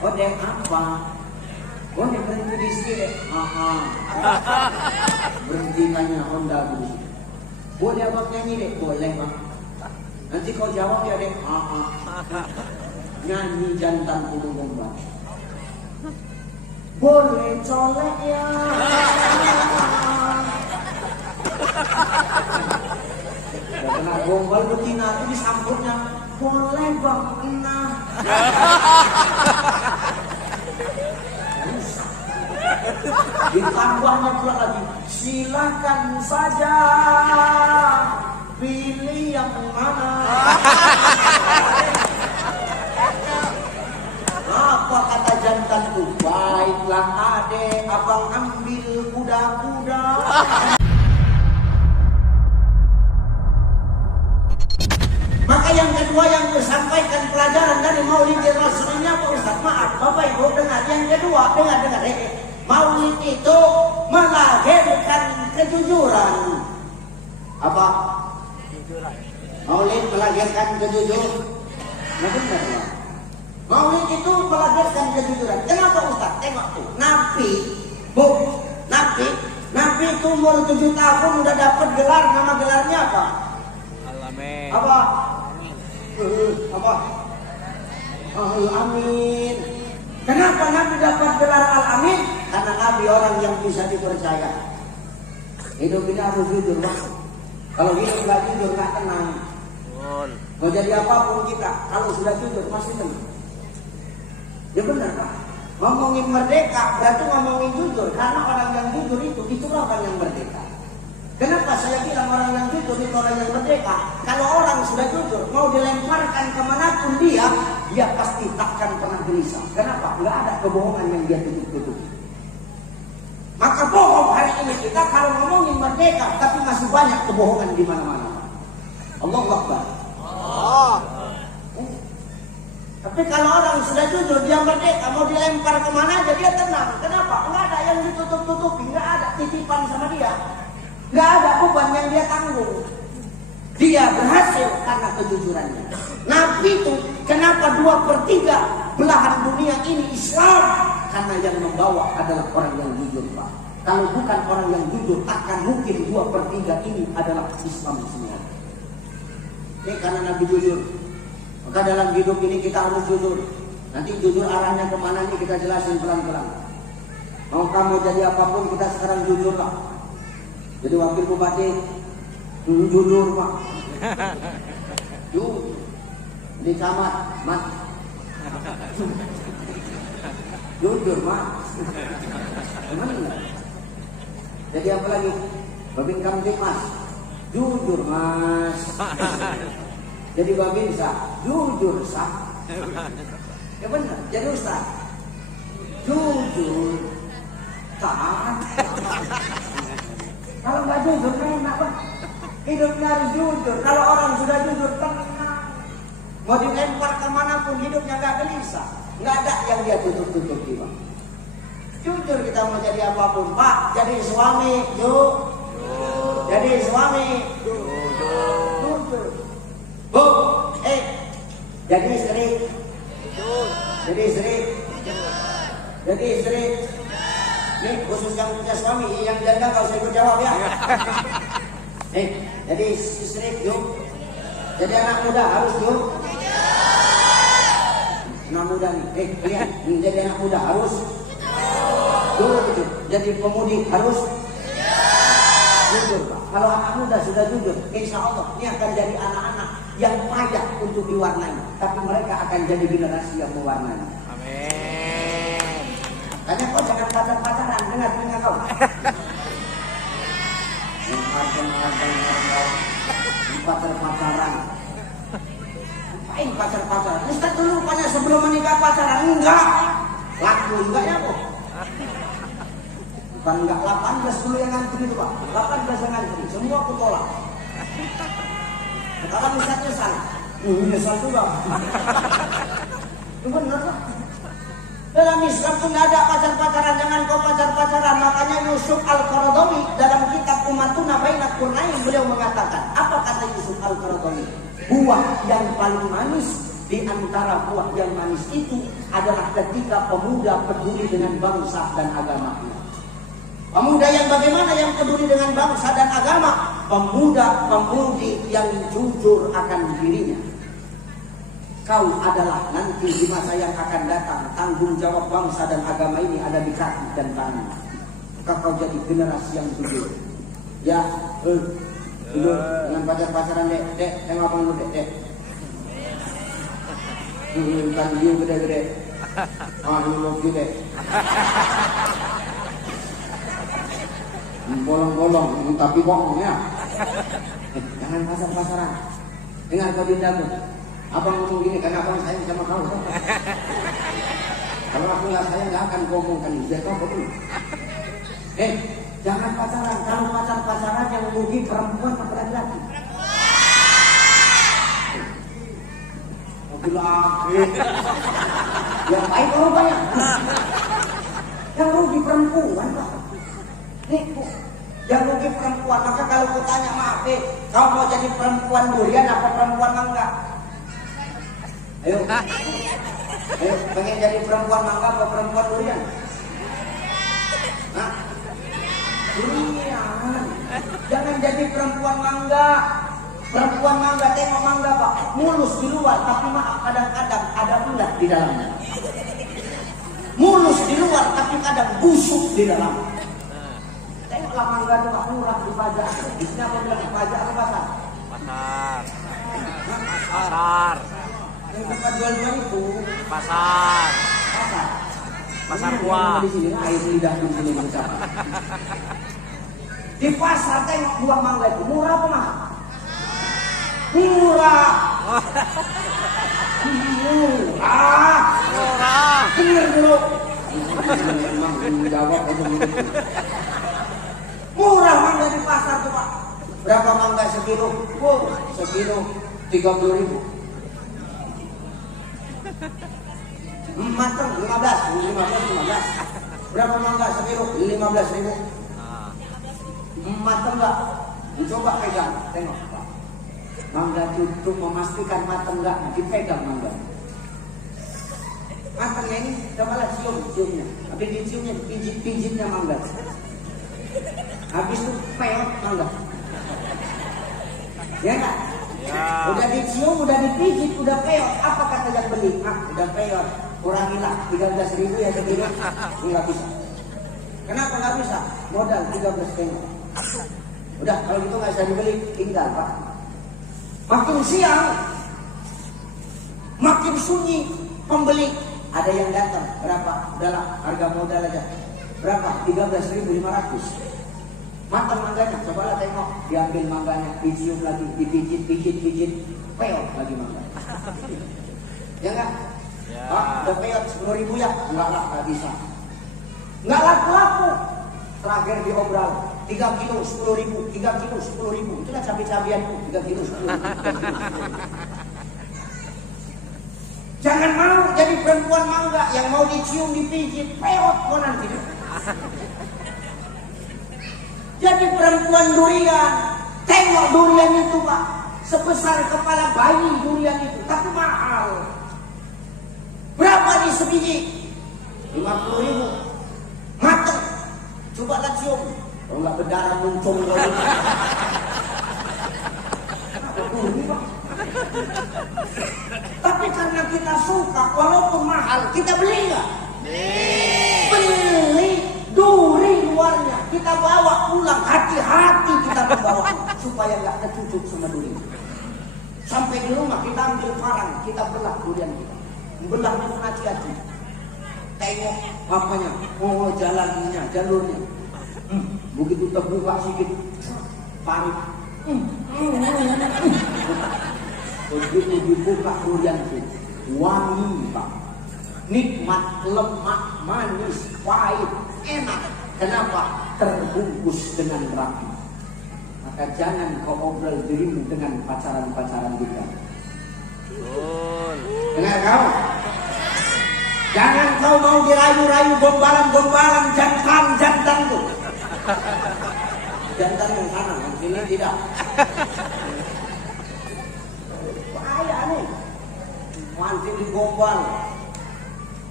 Odeng apa? Odeng berhenti di sini deh. Berhenti tanya Honda di sini. Boleh abang nyanyi deh? Boleh bang. Nanti kau jawab ya deh. Nyanyi jantan ulu domba. Boleh colek ya. Udah kena gombal betina itu disambutnya. Boleh bang, nah. Ditambahnya pula lagi, silakan saja pilih yang mana. Apa kata jantan itu? Baiklah adek, abang ambil kuda-kuda. Maka yang kedua yang disampaikan pelajaran dari Maulid Rasul ini apa Ustaz? Maaf, Bapak Ibu dengar. Yang kedua, dengar. Maulid itu melahirkan kejujuran. Apa? Kejujuran. Maulid melahirkan kejujuran. Nah benar ya. Maulid itu melahirkan kejujuran. Kenapa Ustaz? Tengok tuh. Nabi itu umur 7 tahun udah dapat gelar. Nama gelarnya apa? Al-Amin. Apa? Al-Amin. Kenapa Nabi dapat gelar Al-Amin? Karena Nabi orang yang bisa dipercaya. Hidup ini harus jujur, Pak. Kalau hidup nggak jujur, nggak tenang. Mau jadi apapun kita, kalau sudah jujur masih tenang. Ya benar, Pak. Ngomongin merdeka berarti ngomongin jujur. Karena orang yang jujur itulah orang yang merdeka. Kenapa saya bilang orang yang jujur itu orang yang merdeka? Kalau orang sudah jujur, mau dilemparkan kemanapun dia pasti takkan pernah gelisah. Kenapa? Nggak ada kebohongan yang dia tutup-tutup. Maka bohong hari ini kita kalau ngomongin merdeka, tapi masih banyak kebohongan di mana-mana. Allahu Akbar. Tapi kalau orang sudah jujur, dia merdeka, mau dilempar kemana aja dia tenang. Kenapa? Nggak ada yang ditutup-tutupi, nggak ada titipan sama dia. Nggak ada beban yang dia tanggung. Dia berhasil karena kejujurannya. Nabi itu kenapa 2/3 belahan dunia ini Islam? Karena yang membawa adalah orang yang jujur, Pak. Kalau bukan orang yang jujur, akan mungkin 2/3 ini adalah Islam semua. Ini karena Nabi jujur. Maka dalam hidup ini kita harus jujur. Nanti jujur arahnya kemana nih kita jelasin pelan-pelan. Mau kamu jadi apapun kita sekarang jujurlah. Jadi wakil bupati jujur Pak. Jujur. Di camat, Mat. Jujur, Mat. Gimana? Jadi apa lagi? Babin Kamtipmas. Jujur, Mas. Jadi Babinsa, jujur sah. Ya benar, jadi Ustaz. Jujur taat. Kalau nggak jujur enak Pak. Hidupnya harus jujur. Kalau orang sudah jujur tenang. Mau dilempar kemanapun hidupnya nggak gelisah. Nggak ada yang dia tutup-tutupi Pak. Jujur kita mau jadi apapun Pak. Jadi suami, jadi suami, jujur. Bu, jadi istri, jadi istri, jadi istri. Ini khusus yang punya suami, yang janda nggak usah ikut jawab ya. Jadi istri, yuk. Jadi anak muda harus yuk. Anak muda nih, lihat, jadi anak muda harus. Jujur. Jadi pemudi harus. Jujur Pak. Kalau anak muda sudah jujur, insya Allah ini akan jadi anak-anak yang payah untuk diwarnai, tapi mereka akan jadi generasi yang mewarnai. Amin. Tanya kau jangan pacar-pacaran, dengar kau. Pacar-pacaran. Ngapain pacar-pacaran? Ustaz dulu rupanya sebelum menikah pacaran enggak. Laku enggaknya kok. Bukan enggak 18 dulu yang ngantri itu Pak. 18 yang ngantri, semua aku tolak. Sekarang Ustaz nyesal. Nyesal juga. Itu benar Pak. Dalam Islam itu nggak ada pacar-pacaran, jangan kau pacar-pacaran. Makanya Yusuf Al-Qaradawi dalam kitab Umatuna Baina Qurnain beliau mengatakan, apa kata Yusuf Al-Qaradawi? Buah yang paling manis di antara buah yang manis itu adalah ketika pemuda peduli dengan bangsa dan agamanya. Pemuda yang bagaimana yang peduli dengan bangsa dan agama? Pemuda-pemudi yang jujur akan dirinya. Kau adalah nanti di masa yang akan datang, tanggung jawab bangsa dan agama ini ada di kaki dan tangan. Maka kau jadi generasi yang jujur. Ya, dulu dengan pacaran dek, tengok abang dulu dek. Bukan dia gede-gede. Dulu gede. Bolong-bolong, tapi bohong ya. Jangan pasar-pasaran. Dengar kau dindamu. Abang ngomong gini karena abang sayang sama kau. Kalau aku nggak sayang nggak akan ngomongkan ini. Biar kau betul. Jangan pacaran. Kalau pacaran yang rugi perempuan atau laki-laki. Laki. Yang baik kalau banyak. Yang rugi perempuan pak. Yang rugi perempuan. Maka kalau aku tanya maaf kau mau jadi perempuan durian apa perempuan mangga? Ayo, pengen jadi perempuan mangga apa perempuan durian? Hah? Durian. Jangan jadi perempuan mangga. Perempuan mangga, tengok mangga pak, mulus di luar, tapi maaf kadang-kadang ada ulat di dalamnya. Mulus di luar, tapi kadang busuk di dalam. Tengoklah mangga itu pak, murah di pajak. Di sini apa bilang pajak atau pasar? Pasar. Pasar. Yang tempat jual-jual itu Pasar. pasar. Pasar buah. Di sini air lidah di sini bersama. Di pasar tengok buah mangga itu murah apa mahal? Murah. Murah. Murah. Dengar dulu. Memang menjawab murah mangga di pasar tuh pak. Berapa mangga sekilo? Wow, sekilo 30.000. Matang 15. Berapa mangga sekilo? 15.000. Matang enggak? Coba pegang, tengok pak. Mangga itu memastikan matang enggak, dipegang mangga. Matangnya ini cobalah ciumnya. Habis diciumnya pijit-pijitnya mangga. Habis itu peot mangga. Ya enggak? Ya. Udah dicium, udah dipijit, udah peot. Apa kata yang beli? Udah peot. Kurangilah 13.000 ya segini. Enggak bisa. Kenapa enggak bisa? Modal 13 tengok. Udah kalau gitu nggak bisa dibeli, tinggal pak. Makin siang, makin sunyi pembeli. Ada yang datang berapa? Udahlah harga modal aja. Berapa? 13.500. Matang mangganya, cobalah tengok. Diambil mangganya, dicium lagi, dipijit, peot lagi mangga. Ya enggak? Ya. Pak, udah peot 10.000 ya? Enggak lah, nggak bisa. Enggak laku-laku. Terakhir diobral 3 kilo 10.000, 3 kilo 10.000. Itulah cabai-cabianku, 3 kilo 10.000. Jangan mau jadi perempuan mangga yang mau dicium, dipijit, peot kok nanti. Jadi perempuan durian. Tengok durian itu pak, sebesar kepala bayi durian itu, tapi mahal. Berapa nih sebiji? 50.000. Mateng. Coba lah cium. Kalau nggak berdarah muncul lagi. Tapi karena kita suka, walaupun mahal, kita beli nggak? Beli duri luarnya. Kita bawa pulang, hati-hati kita membawa supaya nggak kecucuk sama duri. Sampai di rumah kita ambil parang, kita belah durian kita. Belahnya pun hati-hati. Tengok bapaknya, oh jalannya, jalurnya. Begitu terbuka sedikit, parit. Begitu dibuka durian itu, wangi pak, nikmat, lemak, manis, pahit, enak. Kenapa? Terbungkus dengan rapi. Maka jangan kau obrol dirimu dengan pacaran-pacaran kita. Dengar kau? Jangan kau mau dirayu-rayu gombalan-gombalan jantan tuh. Jantan yang sana, yang sini tidak. Bahaya nih. Mancing di gombal.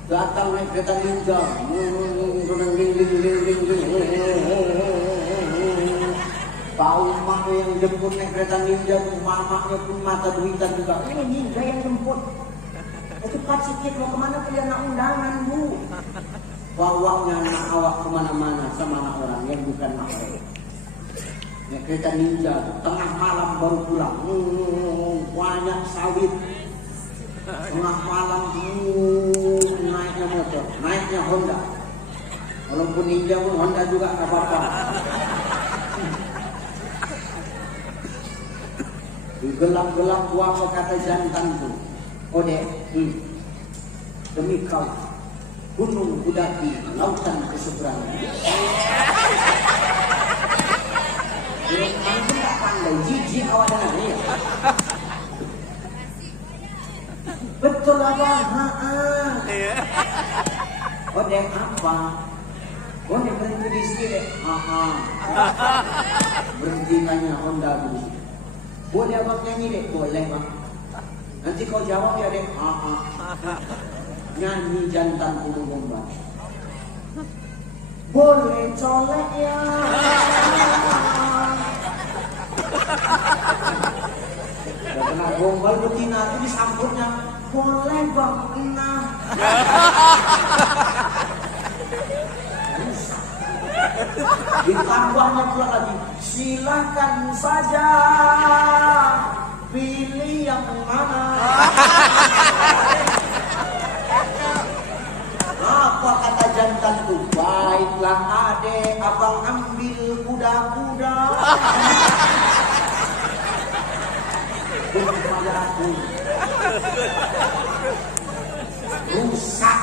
Datang naik kereta ninja. Tahu emaknya yang jemput naik kereta ninja tuh, mamanya pun mata duitan juga. Ini ninja yang jemput. Cepat sikit, mau kemana pilih anak undangan bu. Bawanya anak awak kemana-mana sama anak orang yang bukan mahal. Naik kereta ninja, tengah malam baru pulang. Banyak sawit. Tengah malam naiknya motor, naiknya Honda. Walaupun ninja pun Honda juga tak apa-apa. Di gelap-gelap apa kata jantan tu. Ode, demi kau gunung kudaki, lautan keseberangan. Kamu tak pandai, jijik awak dengan dia. Betul apa? Ode apa? Ode berhenti di sini deh. Berhenti nanya Honda dulu. Boleh abang nyanyi deh? Boleh bang. Nanti kau jawab ya deh. Nyanyi jantan bulu gombal. Boleh colek ya. Kena gombal betina itu disambutnya. Boleh bang kena. Ditambahnya pula lagi. Silakan saja. Pilih yang mana? Apa kata jantan tu? Baiklah adek, abang ambil kuda-kuda. Bukan rusak.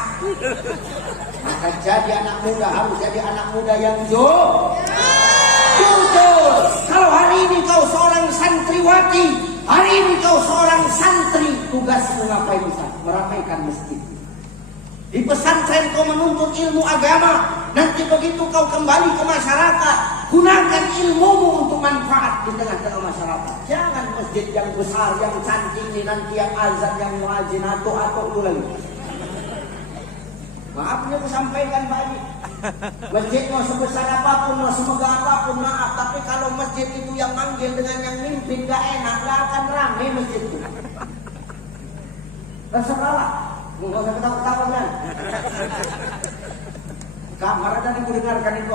Maka jadi anak muda harus jadi anak muda yang jujur. Kalau hari ini kau seorang santriwati, hari ini kau seorang santri, tugasmu ngapain Ustaz? Meramaikan masjid. Di pesantren kau menuntut ilmu agama. Nanti begitu kau kembali ke masyarakat, gunakan ilmumu untuk manfaat di tengah-tengah masyarakat. Jangan masjid yang besar, yang cantik ini nanti yang azan, yang muadzin atau dulu lagi. Maaf ini aku sampaikan Pak Haji. Masjid mau sebesar apapun, mau semegah apapun, maaf. Tapi kalau masjid itu yang manggil dengan yang mimpin gak enak, gak akan ramai masjid itu. Terserahlah. Nggak usah ketawa-ketawa kan. Kamar ada yang mendengarkan itu.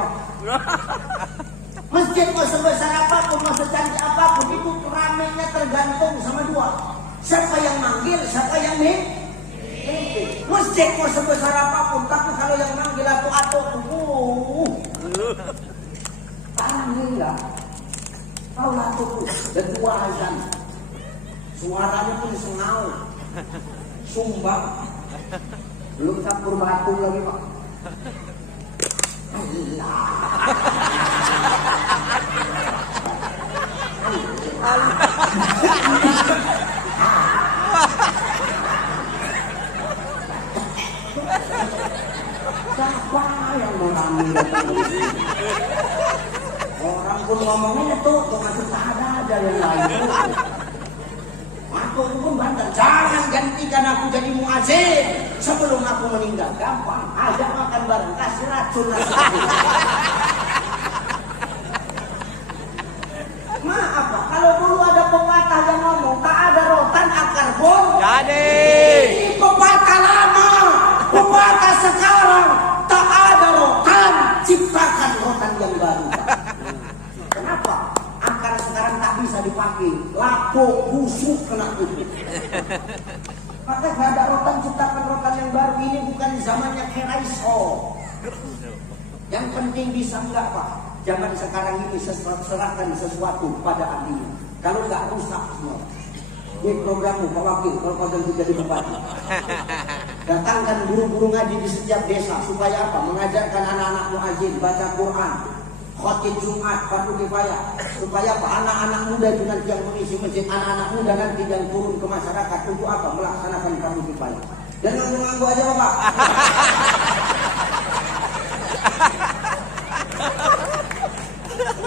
Masjid mau sebesar apapun, mau secantik apapun, itu ramainya tergantung sama dua. Siapa yang manggil, siapa yang mimpin. Masjid mau sebesar apapun, tapi kalau yang manggil atau alhamdulillah. Tahu atau dan dua azan. Suaranya pun sengau, sumbang, belum campur batu lagi Pak. Siapa yang mengambil orang pun ngomongnya tuh masih ada yang lain. Aku pun bantah, jangan gantikan aku jadi muazin sebelum aku meninggal. Gampang, ajak makan bareng, kasih racun lagi. Maaf Pak, kalau dulu ada pepatah yang ngomong tak ada rotan akar bom. Jadi. Ini pepatah lama, pepatah sekarang tak ada rotan, ciptakan rotan yang baru. Kenapa? Akar sekarang tak bisa dipakai, lapuk, busuk, kena kutu. Maka gak ada rotan, ciptakan rotan yang baru. Ini bukan zamannya Keraiso. Yang penting bisa enggak Pak. Zaman sekarang ini serahkan sesuatu pada ahlinya. Kalau enggak rusak semua. Ini programmu Pak Wakil, kalau kau tentu jadi bupati. Datangkan guru-guru ngaji di setiap desa. Supaya apa? Mengajarkan anak-anak muadzin baca Quran, khotib Jumat, fardu kifayah. Supaya apa? Anak-anak muda itu nanti yang mengisi masjid. Anak-anak muda nanti yang turun ke masyarakat. Untuk apa? Melaksanakan fardu kifayah. Jangan mengganggu aja Bapak.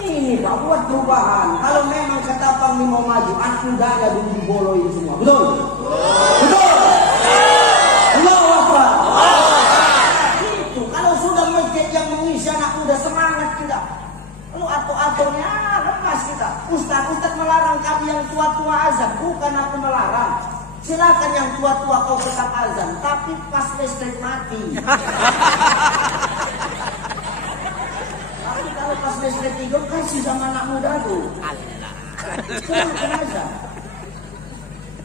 Ini Pak, buat perubahan. Kalau memang Ketapang ini mau maju, anak mudanya dulu diboloin semua. Betul? Betul? Allahu Akbar. sekarang kami yang tua-tua azan, bukan aku melarang. Silakan yang tua-tua kau tetap azan, tapi pas listrik mati. Tapi kalau pas listrik hidup kasih sama anak muda tuh. Silakan azan.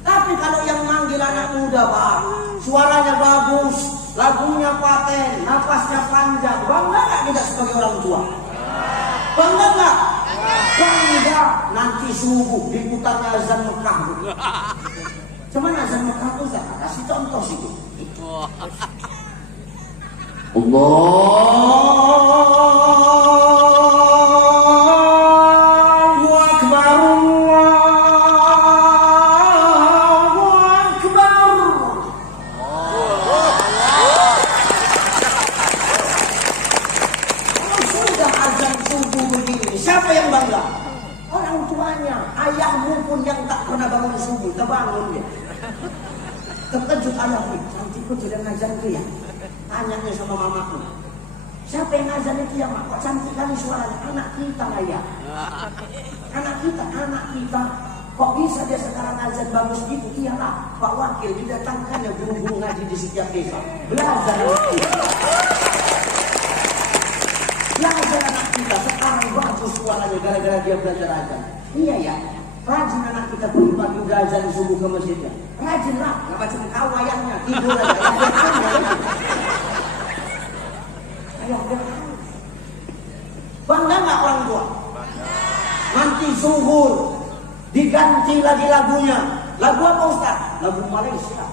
Tapi kalau yang manggil anak muda, Pak, suaranya bagus, lagunya paten, napasnya panjang, bangga nggak kita sebagai orang tua? Bangga nggak? Bangga. Nanti subuh diputarnya azan Mekah. Cuman azan Mekah tuh saya kasih contoh sih. Allahu Akbar, Allahu Akbar. Kalau sudah azan subuh begini, siapa yang bangga? Orang tuanya, ayahmu pun yang tak pernah bangun subuh, terbangun dia. Terkejut ayahmu, cantikku tidak ngazan itu ya? Tanyanya sama mamaku. Siapa yang ngazan itu ya, Mak? Kok cantik kali suaranya? Anak kita lah ya. Anak kita. Kok bisa dia sekarang azan bagus gitu? Iyalah, Pak Wakil didatangkannya guru-guru ngaji di setiap desa. Belajar anak kita. Belajar anak kita sekarang bagus suaranya gara-gara dia belajar azan. Iya ya, rajin anak kita pagi-pagi udah azan subuh ke masjidnya. Rajin lah, nggak macam kau wayangnya tidur aja. Ayah dia. Bangga nggak orang tua? Nanti zuhur diganti lagi lagunya. Lagu apa Ustaz? Lagu Malaysia.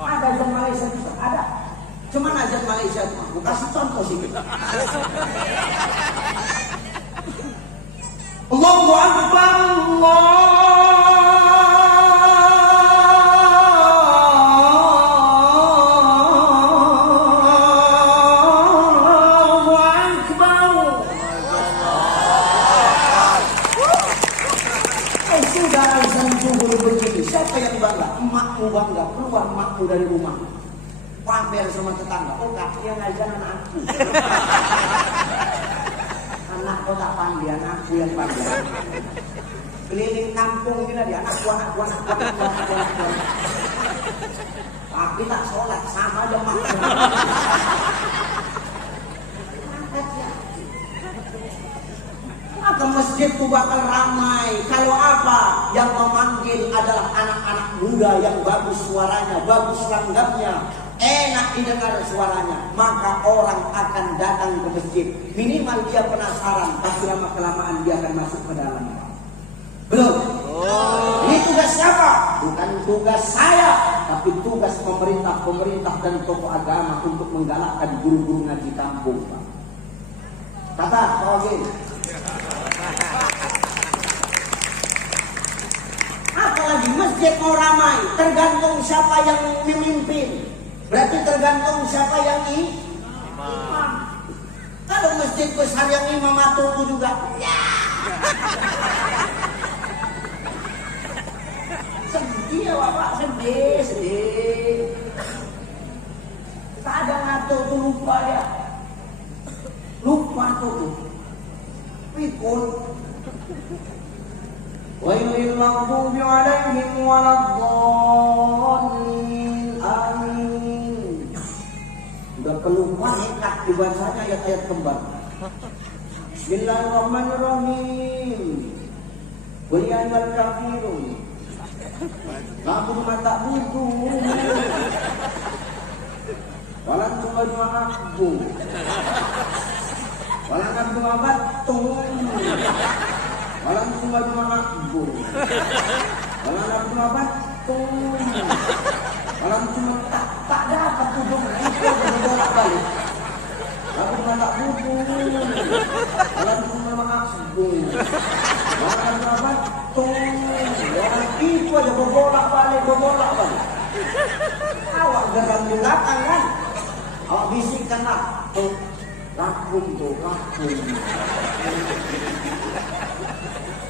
Ada azan Malaysia bisa? Ada. Cuman azan Malaysia itu, aku kasih contoh sih. Allahu Akbar, Allahu Akbar. Sudah azan zuhur begini, siapa yang bangga? Emakmu bangga, keluar emakmu dari rumah. Pamer sama tetangga, oh kak, yang azan anakku. Anak kau tak pandai, anakku yang pandai. Keliling kampung gini dia, anakku. Tapi tak sholat, sama aja makan. Maka masjid itu bakal ramai. Kalau apa? Yang memanggil adalah anak-anak muda yang bagus suaranya, bagus langgapnya, enak didengar suaranya, maka orang akan datang ke masjid. Minimal dia penasaran, tapi lama-kelamaan dia akan masuk ke dalam. Belum? Ini tugas siapa? Bukan tugas saya, tapi tugas pemerintah dan tokoh agama untuk menggalakkan guru-guru ngaji kampung. Kata Pak Ogin. Apalagi masjid mau ramai, tergantung siapa yang memimpin. Berarti tergantung siapa yang imam. Kalau masjid besar yang imam atuku juga, ya. Sedih ya Bapak, sedih. Kadang ngatur tuh lupa ya. Lupa tuh. Pikun. Wailul maghdubi alaihim waladdallin. Amin. Udah keluar nekat dibacanya ayat-ayat kembar. Bismillahirrahmanirrahim. Qul ya ayyuhal kafirun. Na'budu ma ta'budun. Walan tu'budu ma a'budu. Walan na'budu ma battum. Walan tu'budu ma a'budu. Walan na'budu ma battum. Walan cuma tak dapat ujung itu bolak-balik. Aku tak butuh. Walan cuma a'budu. Walan na'budu ma battum. Itu aja berbolak-balik. Awak geram di belakang kan? Awak bisikkan lah. Lakum.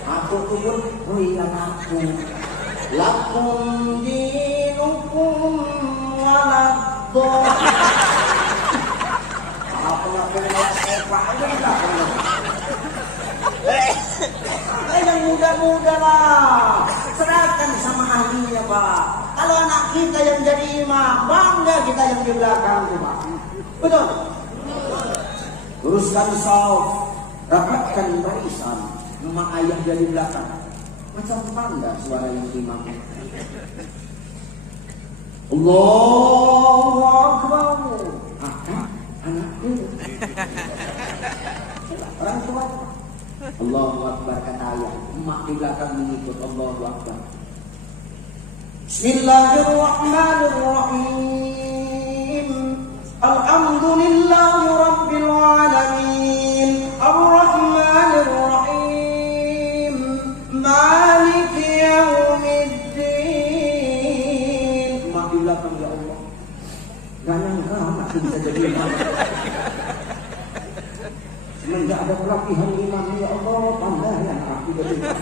Aku turun, iya lakum. Lakum dinukum waladdoh. Apa yang muda udahlah. Serahkan sama ahlinya, Pak. Kalau anak kita yang jadi imam, bangga kita yang di belakang, Pak. Betul? Luruskan shaf, rapatkan barisan. Nama ayah dari belakang. Macam panda suara yang imam. Allahu Akbar. Anakku. Orang tua. Allahu Akbar kata ayah. Emak di belakang mengikut Allahu Akbar. Bismillahirrahmanirrahim. Alhamdulillahi Rabbil Alamin. Ar-Rahmanir Rahim. Maliki Yaumiddin. Emak di belakang, ya Allah. Gak nyangka anakku bisa jadi imam. Semenjak ada pelatihan imam, ya Allah, pandai anakku jadi imam.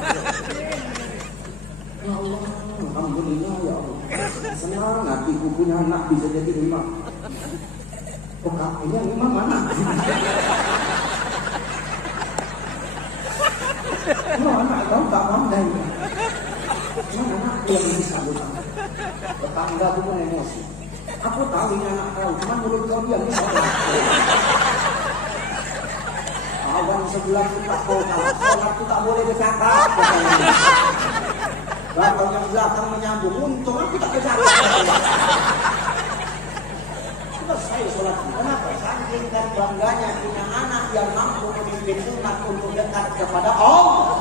Ya Allah, alhamdulillah ya Allah. Senang hatiku punya anak bisa jadi imam. Oh, kakaknya imam mana? Oh, anak kau tak pandai. Mana anak yang bisa bukan? Tetangga pun emosi. Aku tahu ini anak kau, cuma menurut kau dia bisa. Kawan sebelah kita kau kalau sholat itu tak boleh bercakap. Kalau yang belakang menyambung, untung aku tak bercakap. Selesai sholat. Kenapa? Saking dan bangganya punya anak yang mampu memimpin umat untuk dekat kepada Allah.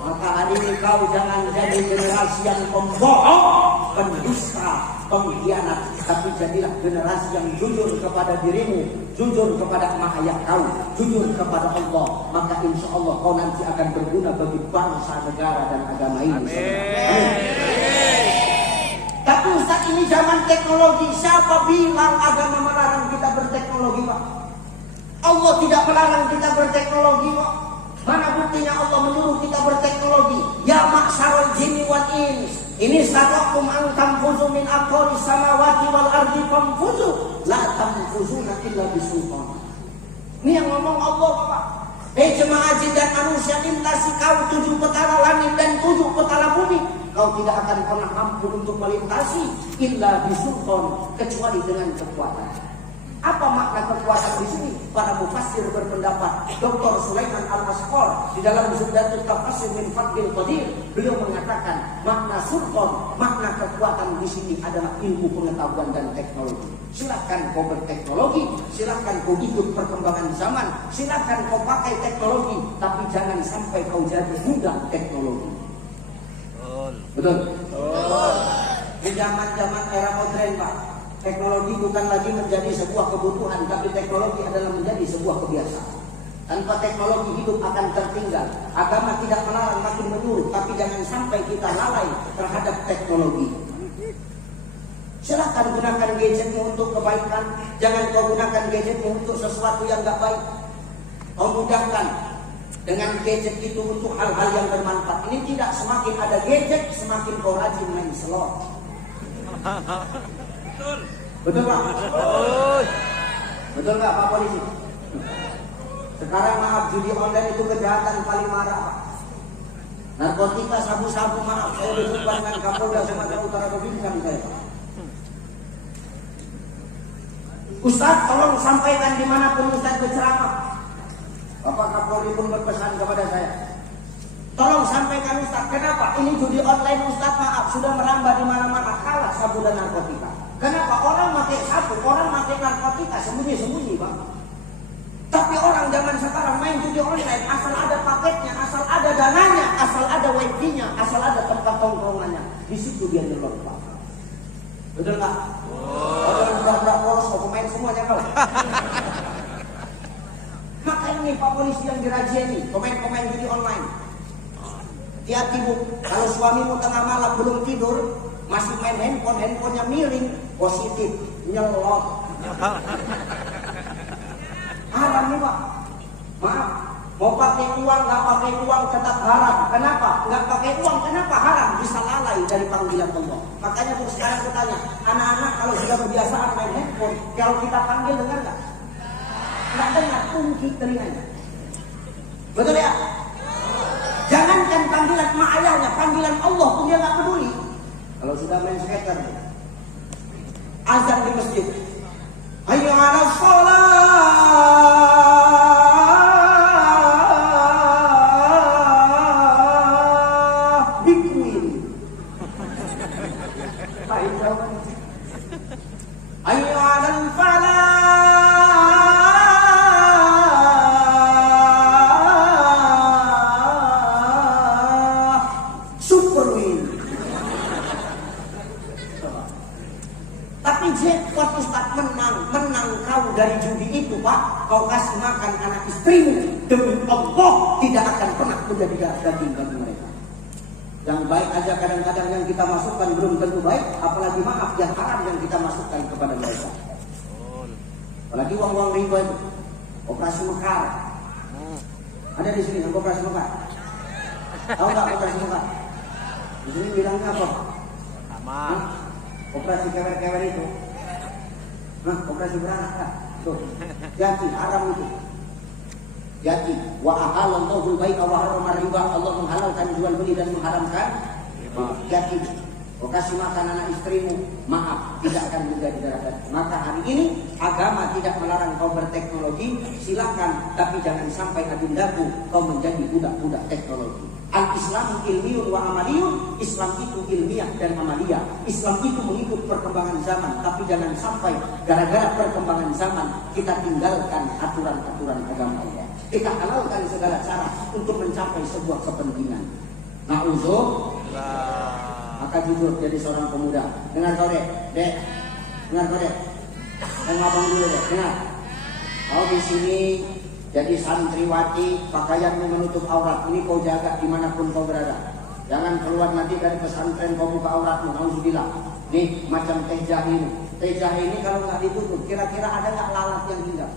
Maka hari ini kau jangan jadi generasi yang pembohong, pendusta, pengkhianat, tapi jadilah generasi yang jujur kepada dirimu, jujur kepada emak ayah kau, jujur kepada Allah. Maka insya Allah kau nanti akan berguna bagi bangsa, negara dan agama ini. Amin. Tapi Ustaz, ini zaman teknologi. Siapa bilang agama melarang kita berteknologi, Pak? Allah tidak melarang kita berteknologi, Pak. Mana buktinya Allah menyuruh kita berteknologi? Ya ma'syarul jinni wal ins, ini sataqum an tanfuzu min aqtaris samawati wal ardi fanfuzu la tanfuzuna illa bisultan. Ini yang ngomong Allah, Bapak. Jemaah jin dan manusia, lintasi kau 7 petala langit dan 7 petala bumi. Kau tidak akan pernah mampu untuk melintasi illa bisultan, kecuali dengan kekuatan. Apa makna kekuatan di sini? Para mufassir berpendapat. Dr. Sulaiman Al-Asqar di dalam Zubdatul Tafsir min Fathil Qadir, beliau mengatakan makna sultan, makna kekuatan di sini adalah ilmu pengetahuan dan teknologi. Silakan kau berteknologi, silakan kau ikut perkembangan zaman, silakan kau pakai teknologi, tapi jangan sampai kau jadi budak teknologi. Betul? Betul. Di zaman-zaman era modern, Pak, teknologi bukan lagi menjadi sebuah kebutuhan, tapi teknologi adalah menjadi sebuah kebiasaan. Tanpa teknologi hidup akan tertinggal. Agama tidak melarang, makin menyuruh, tapi jangan sampai kita lalai terhadap teknologi. Silakan gunakan gadgetmu untuk kebaikan, jangan kau gunakan gadgetmu untuk sesuatu yang gak baik. Kau mudahkan dengan gadget itu untuk hal-hal yang bermanfaat. Ini tidak, semakin ada gadget, semakin kau rajin main slot. Betul Pak? Betul nggak Pak Polisi? Sekarang maaf, judi online itu kejahatan paling marah Pak. Narkotika, sabu-sabu, maaf, saya berjumpa dengan Kapolda Sumatera Utara berbincang saya Pak. Ustaz, tolong sampaikan dimanapun Ustaz berceramah. Bapak Kapolri pun berpesan kepada saya, tolong sampaikan Ustaz, kenapa ini judi online Ustaz, maaf, sudah merambah di mana-mana, kalah sabu dan narkotika. Kenapa? Orang pakai sabu, orang pakai narkotika sembunyi-sembunyi, Bang. Tapi orang zaman sekarang main judi online, asal ada paketnya, asal ada dananya, asal ada wifi-nya, asal ada tempat tongkrongannya, di situ dia nyelot, Pak. Betul nggak? Orang budak-budak polos mau main semuanya kau. Maka ini Pak Polisi yang dirajia ini, pemain-pemain judi online. Hati-hati Bu, kalau suamimu tengah malam belum tidur, masih main handphonenya miring, positif, nyelot. Haram nih Pak. Maaf, mau pakai uang, nggak pakai uang tetap haram. Kenapa? Nggak pakai uang, kenapa haram? Bisa lalai dari panggilan Allah. Makanya Bu, sekarang aku tanya, anak-anak kalau sudah kebiasaan main handphone, kalau kita panggil dengar nggak? Nggak dengar, kunci telinganya. Betul ya? panggilan emak ayahnya, panggilan Allah pun dia nggak peduli. Kalau sudah main skater, azan di masjid, hayya 'alas shalah, bikuin. Baik jawaban. Hayya 'alal falah, tapi jackpot Ustaz menang kau dari judi itu Pak, kau kasih makan anak istrimu, demi Allah tidak akan pernah menjadi daging bagi mereka. Yang baik aja kadang-kadang yang kita masukkan belum tentu baik, apalagi maaf yang haram yang kita masukkan kepada mereka. Apalagi uang-uang riba itu, operasi Mekar. Ada di sini yang operasi Mekar. Tahu nggak operasi Mekar? Di sini bilangnya apa? Sama. Operasi kewer-kewer itu, operasi beranak kan? Tuh, jadi haram itu. Jadi, wa ahalallahu al-bai'a wa harrama riba. Allah menghalalkan jual beli dan mengharamkan riba. Jadi, kau kasih makan anak istrimu, maaf, tidak akan menjadi darah. Maka hari ini agama tidak melarang kau berteknologi, silakan, tapi jangan sampai adindaku kau menjadi budak-budak teknologi. Al-Islam ilmiun wa amaliyun. Islam itu ilmiah dan amalia. Islam itu mengikut perkembangan zaman. Tapi jangan sampai gara-gara perkembangan zaman kita tinggalkan aturan-aturan agama Allah. Kita halalkan segala cara untuk mencapai sebuah kepentingan. Na'udzubillah. Maka jujur jadi seorang pemuda. Dengar kau dek. Dengar kau dek. Dan ngabang dulu dek. Dengar. Kau di sini jadi santriwati, pakaianmu menutup aurat. Ini kau jaga dimanapun kau berada. Jangan keluar nanti dari pesantren kau buka auratmu. Nauzubillah. Nih macam teh jahe ini. Teh jahe ini kalau nggak ditutup, kira-kira ada nggak lalat yang tinggal?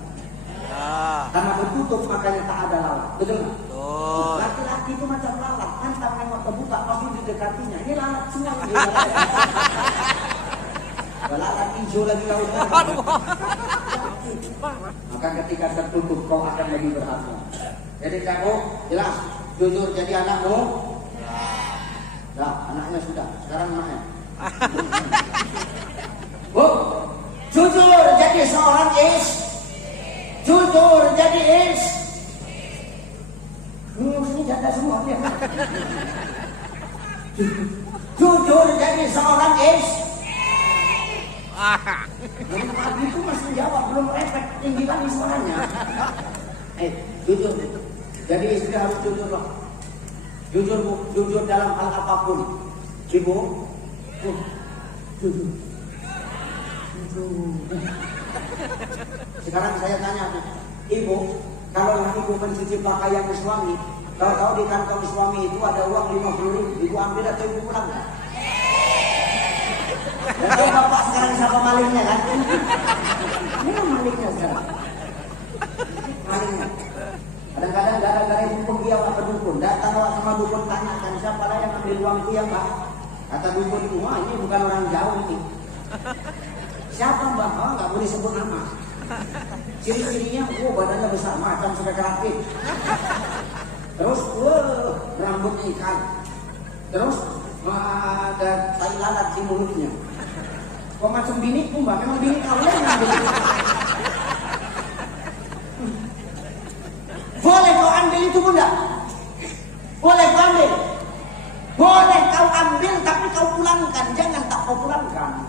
Ya. Karena tertutup makanya tak ada lalat. Betul nggak? Betul. Laki-laki itu macam lalat. Antar nengok kebuka pasti didekatinya. Ini lalat semua. Lalat hijau lagi lautnya. Maka ketika tertutup kau akan lebih berharga. Jadi kamu jelas jujur jadi anakmu. Nah, anaknya sudah. Sekarang anaknya. Bu, jujur jadi seorang jujur jadi ini janda semua dia. Jujur jadi seorang Nabi itu masih jawab, belum refleks tinggi lagi suaranya. Jujur. Jadi istri harus jujur loh. Jujur bu, jujur dalam hal apapun. Ibu, jujur. Sekarang saya tanya, ibu, kalau ibu mencuci pakaian suami, kalau tahu di kantong suami itu ada uang 50.000, ibu ambil atau ibu pulang? Dan tahu bapak sekarang siapa malingnya kan? Ini malingnya sekarang. Malingnya. Kadang-kadang gara-gara ibu pergi awak ke dukun, datang awak sama dukun tanyakan siapa lah yang ambil uang itu ya pak? Kata dukun itu, wah ini bukan orang jauh ini. Siapa mbak? Oh nggak boleh sebut nama. Ciri-cirinya, badannya besar macam sampai kerapit. Terus, rambutnya ikan. Terus ada tai lalat di mulutnya. Kok macam bini mbak? Memang bini kau yang ambil. Boleh kau ambil itu bunda? Boleh kau ambil? Boleh kau ambil tapi kau pulangkan. Jangan tak kau pulangkan.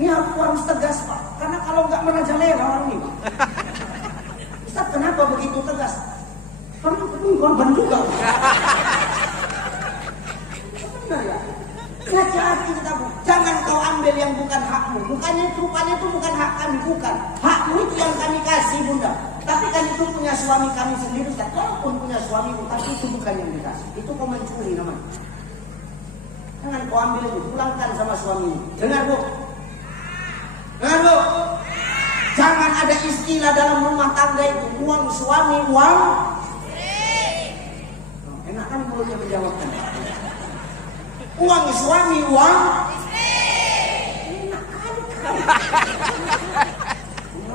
Ini harus tegas pak. Karena kalau nggak merajalela orang ini pak. Ustaz kenapa begitu tegas? Karena korban juga. Benar ya? Hati-hati kita bu. Jangan kau ambil yang bukan hakmu. Bukannya itu bukan hak kami, bukan. Hakmu itu yang kami kasih bunda. Tapi kan itu punya suami kami sendiri. Kalaupun punya suami, tapi itu bukan yang dikasih. Itu kau mencuri namanya. Jangan kau ambil itu, pulangkan sama suami. Dengar bu. Dengar bu. Jangan ada istilah dalam rumah tangga itu uang suami, uang. Enak kan mulutnya menjawabkan. Uang suami, uang. Enak kali.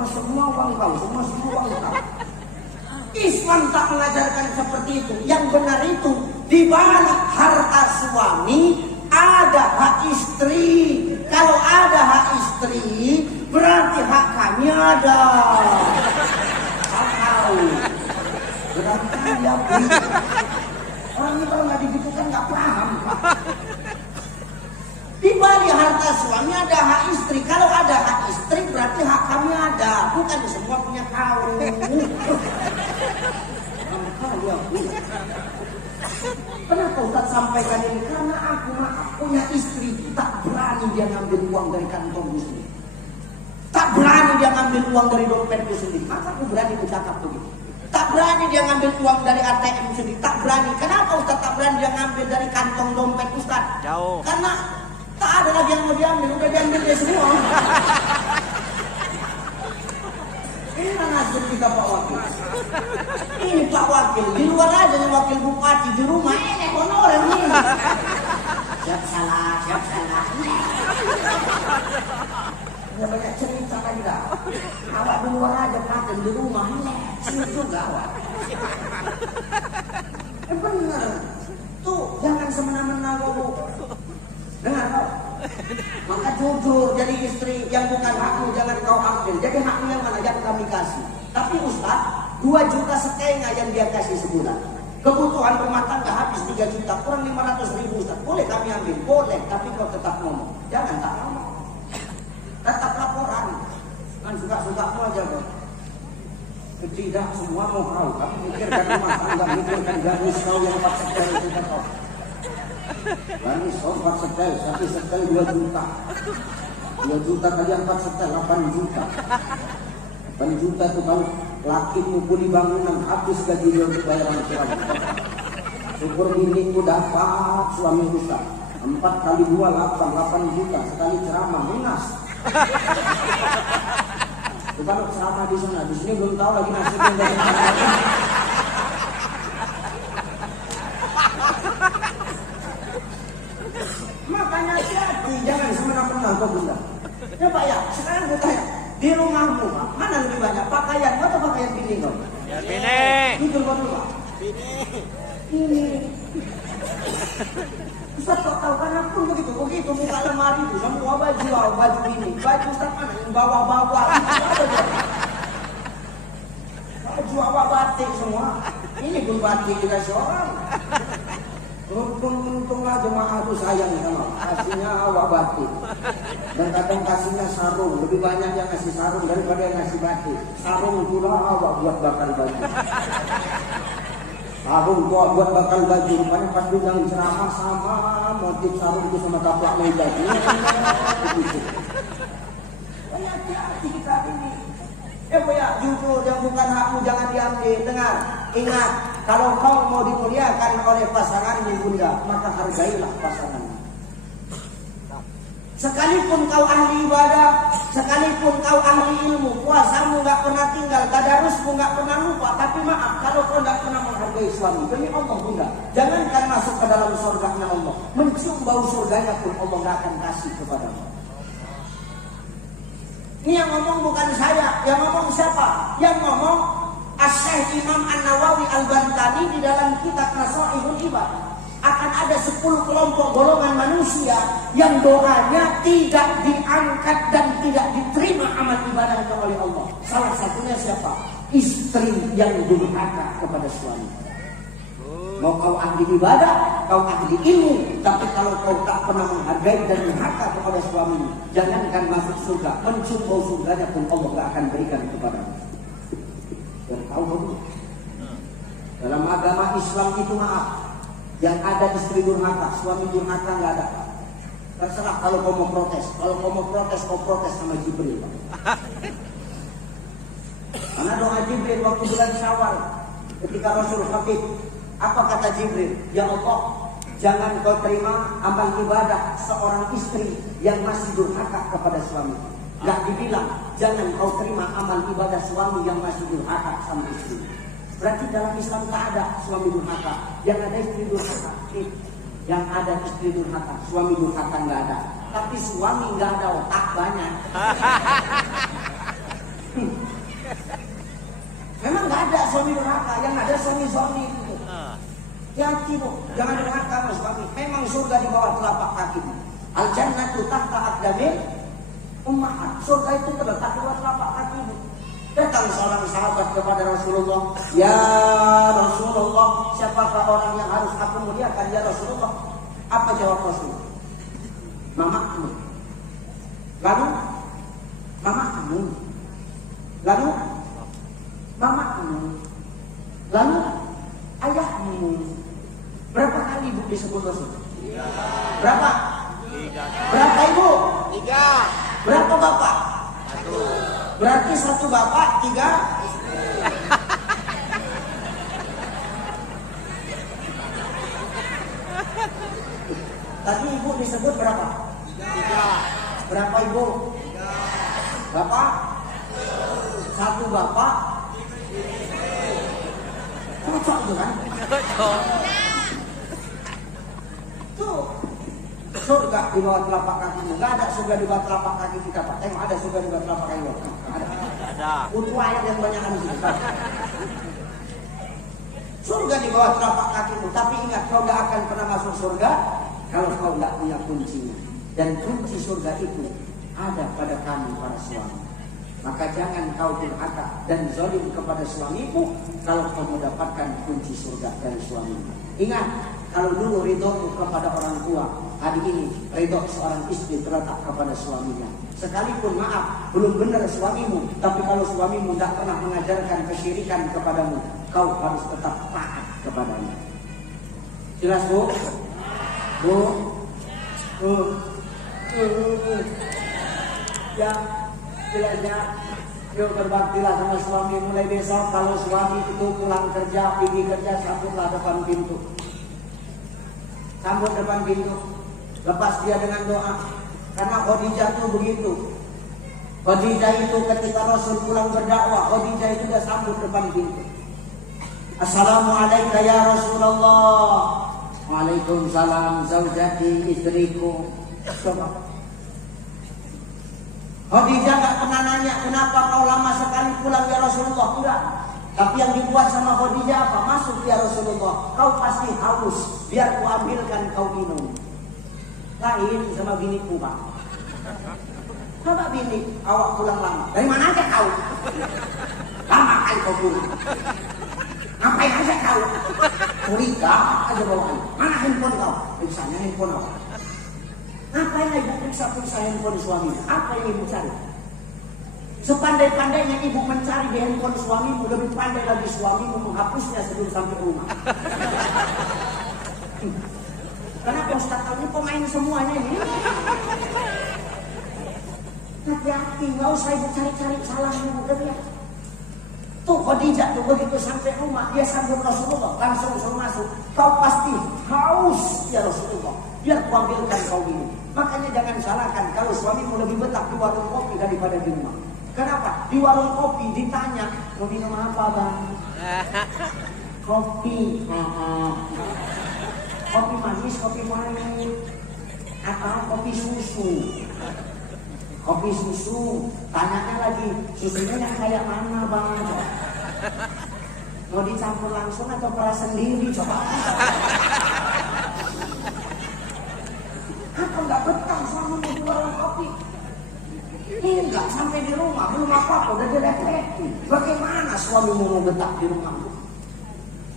Semua uang kau, semua uang kau. Islam tak mengajarkan seperti itu. Yang benar itu, di balik harta suami ada hak istri. Kalau ada hak istri, berarti hak kami ada. Tahu? Berarti dia punya. Orang ini kalau nggak digitukan nggak paham. Di balik harta suami ada hak istri. Kalau ada hak istri berarti hak kami ada. Bukan semua punya kau. Kenapa Ustaz sampaikan ini? Karena aku punya istri, tak berani dia ngambil uang dari kantongku sendiri. Tak berani dia ngambil uang dari dompetku sendiri. Maka aku berani bercakap begitu. Tak berani dia ngambil uang dari ATM sendiri. Tak berani. Kenapa Ustaz tak berani dia ngambil dari kantong dompet Ustaz? Jauh. Karena tak ada lagi yang mau diambil. Udah diambil dia semua. Ini nasib kita Pak Wakil. Ini Pak Wakil. Di luar aja nih Wakil Bupati. Di rumah ini honorer ini. Siap salah. Ya banyak cerita lagi dah. Awak di luar aja pakai di rumah ini. Sini juga awak. Bener. Tuh jangan semena-mena kau. Dengar kau. Maka jujur jadi istri yang bukan hakmu jangan kau ambil. Jadi hakmu yang mana yang kami kasih. Tapi Ustaz 2,5 juta yang dia kasih sebulan. Kebutuhan rumah tangga habis 3 juta kurang 500.000 Ustaz. Boleh kami ambil? Boleh. Tapi kau tetap ngomong. Jangan tak ngomong. Tetap laporan. Kan suka-sukamu aja kau. Tidak semua mau kau. Tapi mikirkan rumah tangga, mikirkan garis kau yang 4 setel itu kau. Garis kau 4 setel, 1 setel 2 juta. 2 juta kali 4 setel 8 juta. 8 juta itu kalau laki mukuli bangunan habis gaji dia untuk bayaran suami. Syukur biniku dapat suami Ustaz 4 kali 2 8 juta sekali ceramah lunas. Bukan ceramah di sana, di sini belum tahu lagi nasibnya dari mana. Makanya hati-hati, jangan semena-mena kau bunda. Ya Pak ya, sekarang gue tanya, di rumahmu mana lebih banyak pakaian atau pakaian bini kau? Ya bini. Jujur kau dulu Pak. Ini. Ustaz kok tahu kan aku begitu buka lemari itu semua baju ini baju Ustaz mana yang bawa baju awak batik semua ini pun batik dikasih orang. Untung-untunglah jemaah itu sayang sama kasihnya awak batik dan kadang kasihnya sarung lebih banyak yang ngasih sarung daripada yang ngasih batik. Sarung itulah awak buat bakal baju. Sarung gua buat bakal baju, rupanya pas bilang ceramah sama motif sarung itu sama kaplak meja. Hati-hati kita ini. Ya jujur yang bukan hakmu jangan diambil. Dengar, ingat kalau kau mau dimuliakan oleh pasanganmu bunda, maka hargailah pasanganmu. Sekalipun kau ahli ibadah, sekalipun kau ahli ilmu, puasamu nggak pernah tinggal, tadarusmu nggak pernah lupa, tapi maaf kalau kau nggak pernah menghargai suami, demi Allah bunda, jangankan masuk ke dalam surganya Allah, mencium bau surganya pun Allah nggak akan kasih kepadamu. Ini yang ngomong bukan saya, yang ngomong siapa? Yang ngomong Asy-Syaikh Imam An-Nawawi Al-Bantani di dalam kitab Nasaihul Ibad. Akan ada 10 kelompok golongan manusia yang doanya tidak diangkat dan tidak diterima amal ibadahnya oleh Allah. Salah satunya siapa? Istri yang durhaka kepada suami. Mau kau ahli ibadah, kau ahli ilmu, tapi kalau kau tak pernah menghargai dan durhaka kepada suamimu, jangankan masuk surga, mencium bau surganya pun Allah tidak akan berikan kepadamu. Dan tahu dulu, dalam agama Islam itu maaf. Yang ada istri durhaka, suami durhaka nggak ada. Terserah kalau kau mau protes. Kalau kau mau protes, kau protes sama Jibril. Karena doa Jibril waktu bulan Syawal, ketika Rasul Habib, apa kata Jibril? Ya Allah, jangan kau terima amal ibadah seorang istri yang masih durhaka kepada suami. Nggak dibilang, jangan kau terima amal ibadah suami yang masih durhaka sama istri. Berarti dalam Islam tak ada suami durhaka, yang ada istri durhaka. Yang ada istri durhaka, suami durhaka nggak ada. Tapi suami nggak ada otak banyak. Memang nggak ada suami durhaka, yang suami itu. Hati bu, jangan dengar kamu suami. Memang surga di bawah telapak kakimu. Al jannatu tahta aqdamil ummahat. Surga itu terletak di bawah telapak kakimu. Datang seorang sahabat kepada Rasulullah. Ya Rasulullah, siapakah orang yang harus aku muliakan ya Rasulullah? Apa jawab Rasul? Mamamu. Lalu mamamu. Lalu mamamu. Lalu ayahmu. Berapa kali ibu disebut Rasul? Berapa? 3. Berapa ibu? 3. Berapa bapak? 1. Berarti 1 bapak, 3 Tadi ibu disebut berapa? 3. Berapa ibu? 3. Bapak? 1 bapak. Cocok itu kan? Tuh. Surga di bawah telapak kakimu. Gak ada surga di bawah telapak kaki kita Pak. Tengok ada surga di bawah telapak kaki. Ada. Ada. Untuk ayat yang banyak di sini. Surga di bawah telapak kakimu. Tapi ingat, kau gak akan pernah masuk surga kalau kau gak punya kuncinya. Dan kunci surga itu ada pada kami para suami. Maka jangan kau durhaka dan zalim kepada suamimu kalau kau mendapatkan kunci surga dari suamimu. Ingat, kalau dulu ridhomu kepada orang tua, hari ini ridho seorang istri terletak kepada suaminya. Sekalipun maaf, belum benar suamimu, tapi kalau suamimu tidak pernah mengajarkan kesyirikan kepadamu, kau harus tetap taat kepadanya. Jelas bu? Bu? Ya, jelasnya. Yuk berbaktilah sama suami mulai besok. Kalau suami itu pulang kerja, pergi kerja, sambutlah depan pintu. Sambut depan pintu. Lepas dia dengan doa. Karena Khadijah itu begitu. Khadijah itu ketika Rasul pulang berdakwah, Khadijah itu sudah sambut depan pintu. Assalamualaikum ya Rasulullah. Waalaikumsalam zaujati, istriku. Coba. Khadijah gak pernah nanya kenapa kau lama sekali pulang ya Rasulullah. Enggak. Tapi yang dibuat sama Khadijah apa? Masuk ya Rasulullah. Kau pasti haus. Biar ku ambilkan kau minum. Lain sama biniku Pak. Coba bini awak pulang lama. Dari mana aja kau? Lama kali kau pulang. Ngapain aja kau? Curiga aja bawaan. Mana handphone kau? Misalnya handphone apa? Ngapain ibu periksa handphone suami? Apa yang ibu cari? Sepandai-pandainya ibu mencari di handphone suamimu, lebih pandai lagi suamimu menghapusnya sebelum sampai rumah. Kenapa Ustaz ini pemain semuanya ini? Hati-hati, nggak usah ibu cari-cari salahmu, udah ya. Tuh Khadijah tuh begitu sampai rumah dia sambut Rasulullah, langsung suruh masuk. Kau pasti haus ya Rasulullah. Biar ku ambilkan kau minum. Makanya jangan salahkan kalau suamimu lebih betah di warung kopi daripada di rumah. Kenapa? Di warung kopi ditanya, mau minum apa bang? Kopi. Kopi manis, kopi pahit. Atau kopi susu. Kopi susu. Tanyanya lagi, susunya yang kayak mana bang? Mau dicampur langsung atau peras sendiri? Coba. Apa nggak betah suami di warung kopi? Enggak, sampai di rumah belum apa-apa udah direpeti. Bagaimana suamimu mau betah di rumahmu?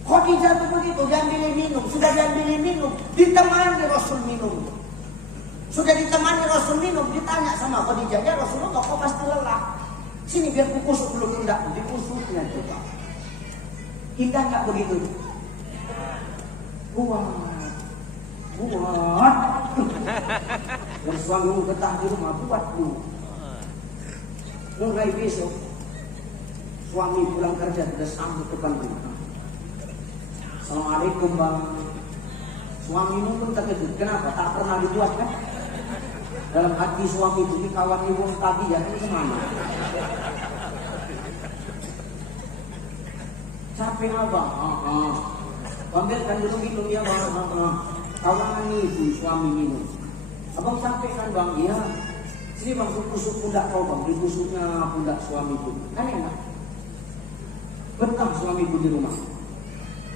Khadijah itu begitu, diambilin minum, sudah diambilin minum, ditemani Rasul minum. Sudah ditemani Rasul minum, ditanya sama Khadijah, ya Rasulullah kau pasti lelah. Sini biar kukusuk dulu pundakmu, dikusuknya coba. Indah nggak begitu? Buat. Dan suamimu betah di rumah, buat dulu. Mulai besok suami pulang kerja sudah sambut depan rumah. Assalamualaikum bang. Suamimu pun terkejut. Kenapa? Tak pernah dibuat kan? Dalam hati suami ini kawan ibu tadi ya ini kemana? Capek abang. Ambilkan dulu minum ya bang. Kawan ibu suami minum. Abang capek kan bang? Iya. Sini bang, kusuk pundak kau bang, dikusuknya pundak suamiku. Kan enak. Betah suamiku di rumah.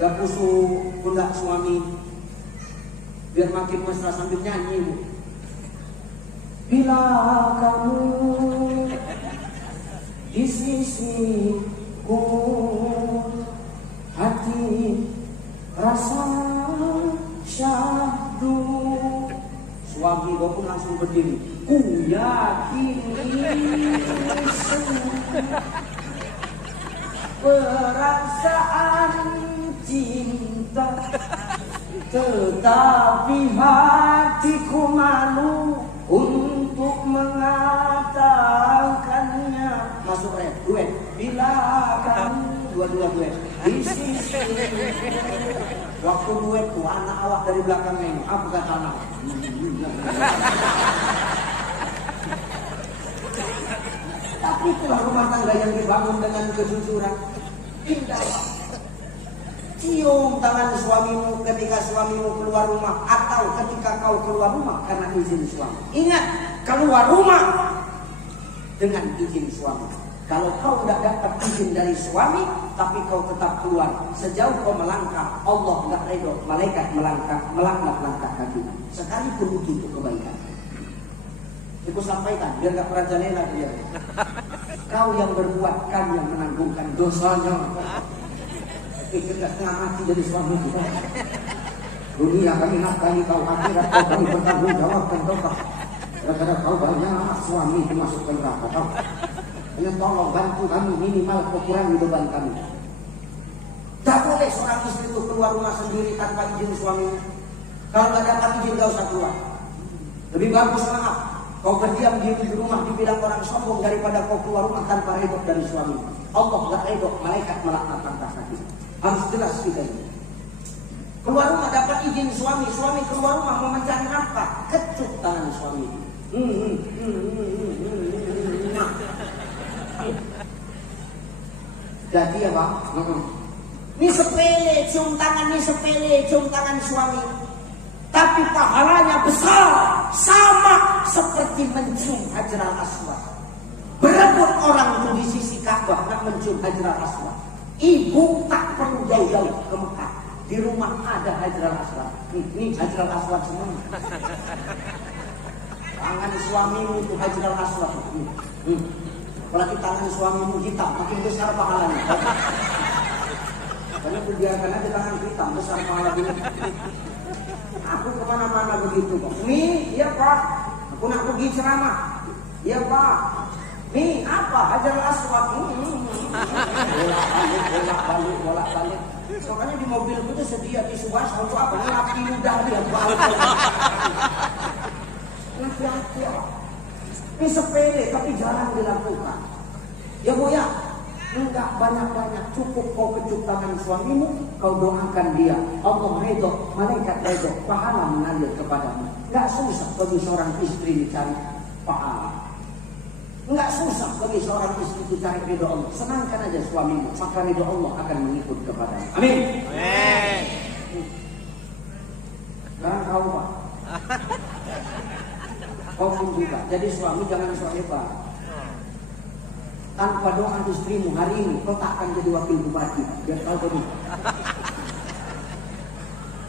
Gak kusuk pundak suami biar makin mesra sambil nyanyi, Bu. Bila kamu di sisiku, hati rasa syahdu. Suami gue pun langsung berdiri. Ku yakini perasaan cinta, tetapi hatiku malu untuk mengatakannya. Masuk ref, duet. Bila kamu dua-dua duet di sisi. Waktu duet tuh anak awak dari belakangnya ini, aku kata anak. Tapi itulah rumah tangga yang dibangun dengan kejujuran. Indah. Cium tangan suamimu ketika suamimu keluar rumah atau ketika kau keluar rumah karena izin suami. Ingat, keluar rumah dengan izin suami. Kalau kau tidak dapat izin dari suami, tapi kau tetap keluar, sejauh kau melangkah, Allah tidak ridho, malaikat melangkah langkah kaki. Sekalipun itu kebaikan. Aku sampaikan, biar gak merajalela dia. Kau yang berbuat, kan yang menanggungkan dosanya. Pikir gak setengah mati jadi suami kita. Dunia kami nafkahi kau, akhirat kau kami bertanggung jawabkan kau. Kadang-kadang kau banyak suami itu masuk ke neraka kau. Hanya tolong bantu kami, minimal kau kurangi beban kami. Tak boleh seorang istri itu keluar rumah sendiri tanpa izin suaminya. Kalau gak dapat izin gak usah keluar. Lebih bagus maaf, kau berdiam diri di rumah dibilang orang sombong daripada kau keluar rumah tanpa ridho dari suami. Allah gak ridho, malaikat melaknat langkah kaki. Harus jelas kita ini. Keluar rumah dapat izin suami, suami keluar rumah mau mencari nafkah, kecup tangan suami. Jadi ya Bang, ini sepele, cium tangan suami. Tapi pahalanya besar, sama seperti mencium Hajarul Aswad. Berebut orang itu di sisi Ka'bah nak mencium Hajarul Aswad. Ibu tak perlu jauh-jauh ke Mekah. Di rumah ada Hajarul Aswad. Ini Hajarul Aswad semua. Tangan suamimu itu Hajarul Aswad. Apalagi tangan suamimu hitam, makin besar pahalanya. Karena biarkan aja tangan hitam, besar pahalanya. Aku kemana-mana begitu Pak. Nih, iya Pak. Aku nak pergi ceramah. Iya Pak. Nih, apa? Hajarul Aswad. Bolak-balik. Makanya di mobil itu sedia tisu basah untuk apa? Rapi ludah dia. Ini sepele tapi jarang dilakukan. Ya Bu ya, enggak banyak-banyak, cukup kau kecup tangan suamimu, kau doakan dia. Allah ridho, malaikat ridho, pahala mengalir kepadamu. Enggak susah bagi seorang istri dicari pahala. Enggak susah bagi seorang istri dicari ridho Allah. Senangkan aja suamimu, maka ridho Allah akan mengikut kepadamu. Amin. Amin. Sekarang kau Pak. Kau pun juga. Jadi suami jangan sok hebat. Tanpa doa istrimu hari ini kau tak akan jadi wakil bupati. Biar kau tahu.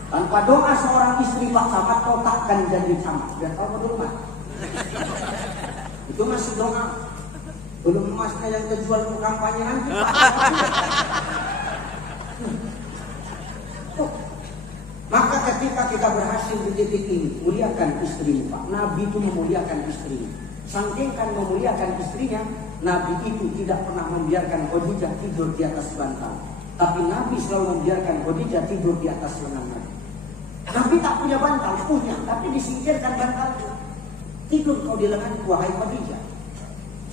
Tanpa doa seorang istri Pak Samad kau tak akan jadi camat. Biar kau tahu. Itu masih doa. Belum emasnya yang terjual ke kampanye nanti. Maka ketika kita berhasil di titik ini, muliakan istrimu Pak. Nabi itu memuliakan istrinya. Sangkingkan memuliakan istrinya, Nabi itu tidak pernah membiarkan Khadijah tidur di atas bantal. Tapi Nabi selalu membiarkan Khadijah tidur di atas lengan Nabi. Nabi tak punya bantal, punya, tapi disingkirkan bantalnya. Tidur kau di lenganku, wahai Khadijah.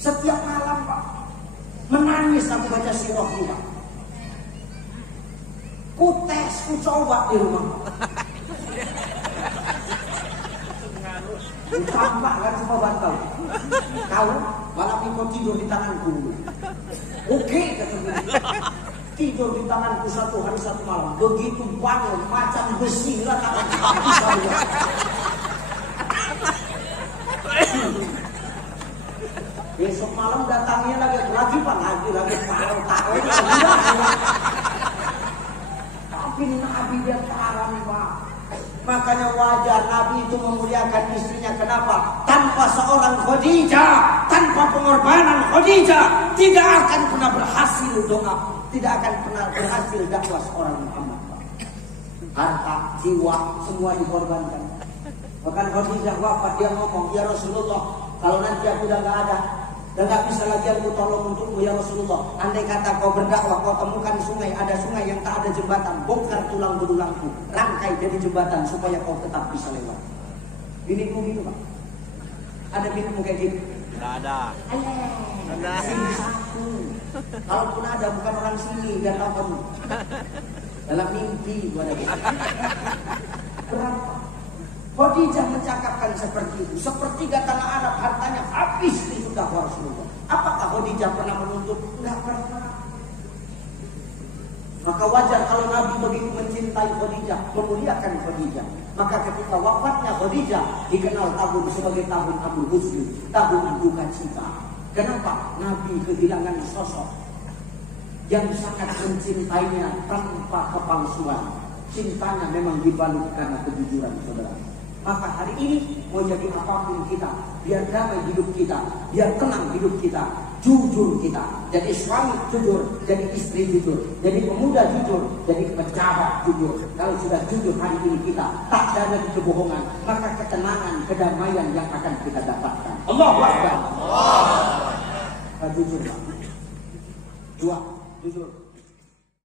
Setiap malam Pak, menangis aku baca sirahmu Pak. Ku tes, ku coba di rumah. Ku tambah kan semua bantal. Kau malam ini kau tidur di tanganku. Oke, kata dia. Tidur di tanganku satu hari satu malam. Begitu bangun macam besi lah tak bisa. Besok malam datangnya lagi Pak, lagi tahu. Tapi Nabi dia terang. Makanya wajar Nabi itu memuliakan istrinya. Kenapa? Tanpa seorang Khadijah, tanpa pengorbanan Khadijah, tidak akan pernah berhasil doa, tidak akan pernah berhasil dakwah seorang Muhammad. Harta, jiwa, semua dikorbankan. Bahkan Khadijah wafat, dia ngomong, ya Rasulullah, kalau nanti aku udah gak ada dan gak bisa lagi aku tolong untukmu ya Rasulullah, andai kata kau berdakwah, kau temukan sungai, ada sungai yang tak ada jembatan, bongkar tulang belulangku, rangkai jadi jembatan supaya kau tetap bisa lewat. Binimu gitu Pak? Ada binimu kayak gitu? Tidak ada. Sini satu. Kalaupun ada, bukan orang sini, biar tahu kamu. Dalam mimpi gua ada gitu. Berapa? Khadijah mencakapkan seperti itu. Sepertiga tanah Arab hartanya habis untuk dakwah Rasulullah. Apakah Khadijah pernah menuntut? Enggak pernah. Maka wajar kalau Nabi begitu mencintai Khadijah, memuliakan Khadijah. Maka ketika wafatnya Khadijah, dikenal tahun sebagai tahun Abu Husni, tahun duka cita. Kenapa? Nabi kehilangan sosok yang sangat mencintainya tanpa kepalsuan. Cintanya memang dibalut karena kejujuran, saudara. Maka hari ini mau jadi apapun kita, biar damai hidup kita, biar tenang hidup kita, jujur kita. Jadi suami jujur, jadi istri jujur, jadi pemuda jujur, jadi pejabat jujur. Kalau sudah jujur hari ini kita, tak ada lagi kebohongan, maka ketenangan, kedamaian yang akan kita dapatkan. Allahu Akbar. Jujur, Pak. Dua, jujur.